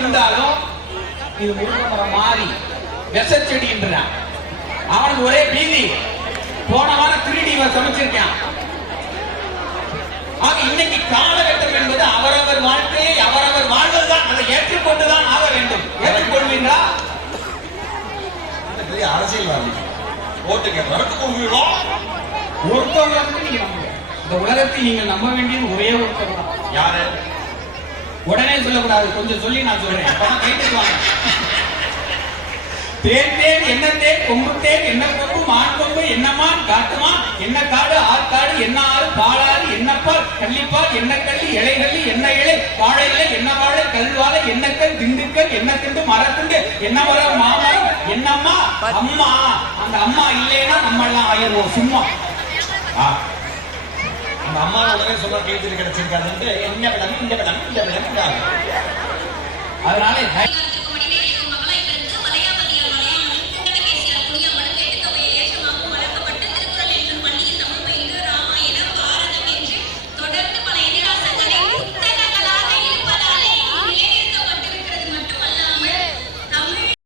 இருந்தாலும் இது முருங்கை மாறி விஷச்செடின்றான். அவனுக்கு ஒரே பீதி. போன வாரம் திருடி இவன் சமைச்சிருக்கான். ஆக இன்னைக்கு காலகட்டம் என்பது அவரவர் வாழ்க்கையை அவரவர் வாழ்வதுதான். அதை ஏற்றுக்கொண்டுதான் ஆக வேண்டும். ஏற்றுக்கொள்வீங்களா? அரசியல்வாதி ஓட்டுங்க வரத்துக்கு ஒருத்தவங்க நீங்க நம்புங்க. இந்த உலகத்தை நீங்கள் நம்ப வேண்டியது ஒரே ஒருத்தவங்க தான். யாரு? உடனே சொல்லக்கூடாது, கொஞ்சம் சொல்லி நான் சொல்றேன். கைட்டுவாங்க. தேன் தேன் என்ன தேன், கொம்பு தேன் என்ன கொம்பு, மான் கொம்பு என்னமான், காட்டுமான் என்ன காடு, ஆற்காடு என்ன ஆறு, பாலாறு என்னப்பால், கள்ளிப்பால் என்ன கள்ளி, இலைகள்ளி என்ன இலை, வாழை இலை என்ன வாழை, கல்வாழை என்ன கல், திண்டுக்கல் என்ன திண்டு, மரத்துண்டு என்ன மரம், மாமரம் என்னம்மா அம்மா. அந்த அம்மா இல்லைன்னா நம்ம எல்லாம் ஆயிடுவோம் சும்மா. அந்த அம்மா உடனே சொல்ல கேட்டு கிடைச்சிருக்காரு. என்ன விடம் இந்த விடம் இந்த விடம். அதனால